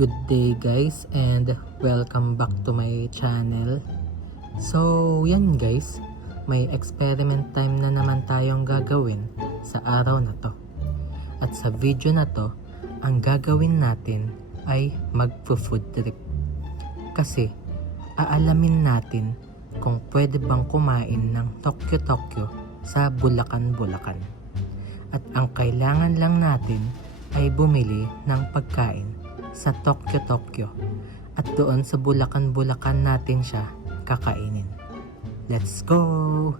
Good day guys and welcome back to my channel. So yan guys, may experiment time na naman tayong gagawin sa araw na to. At sa video na to, ang gagawin natin ay magpo-food trip. Kasi aalamin natin kung pwede bang kumain ng Tokyo sa Bulacan. At ang kailangan lang natin ay bumili ng pagkain sa Tokyo at doon sa Bulacan natin siya kakainin. Let's go!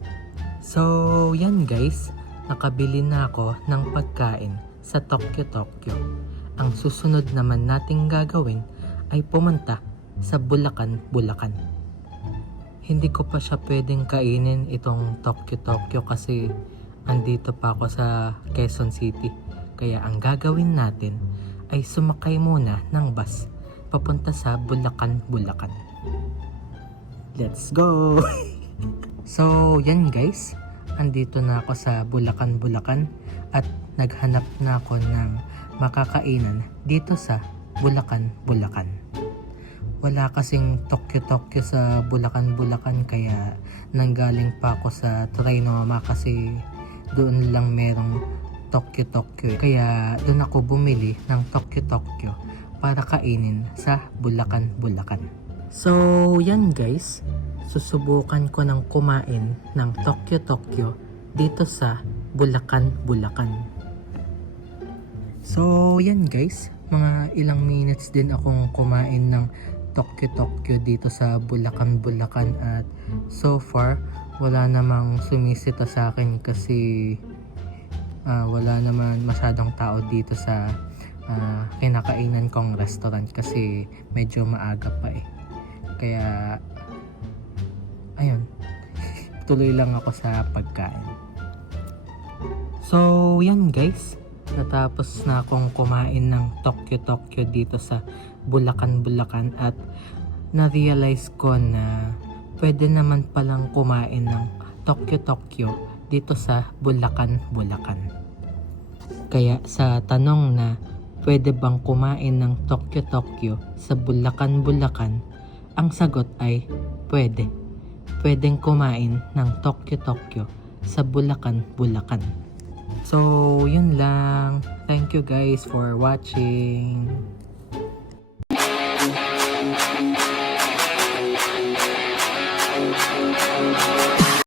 So yan guys, nakabili na ako ng pagkain sa Tokyo. Ang susunod naman nating gagawin ay pumunta sa Bulacan. Hindi ko pa siya pwedeng kainin itong Tokyo kasi andito pa ako sa Quezon City. Kaya ang gagawin natin ay sumakay muna ng bus papunta sa Bulacan. Let's go! So yan guys, andito na ako sa Bulacan at naghanap na ako ng makakainan dito sa Bulacan. Wala kasing Tokyo sa Bulacan kaya nanggaling pa ako sa Trinoma kasi doon lang merong Tokyo. Kaya doon ako bumili ng Tokyo para kainin sa Bulacan. So yan guys, susubukan ko ng kumain ng Tokyo dito sa Bulacan. So yan guys, mga ilang minutes din akong kumain ng Tokyo dito sa Bulacan at so far wala namang sumisita sa akin kasi wala naman masyadong tao dito sa kinakainan kong restaurant kasi medyo maaga pa kaya ayun, tuloy lang ako sa pagkain. So yan guys, natapos na akong kumain ng Tokyo dito sa Bulacan at na-realize ko na pwede naman palang kumain ng Tokyo dito sa Bulacan. Kaya sa tanong na pwede bang kumain ng Tokyo sa Bulacan, ang sagot ay pwede. Pwedeng kumain ng Tokyo sa Bulacan. So yun lang. Thank you guys for watching.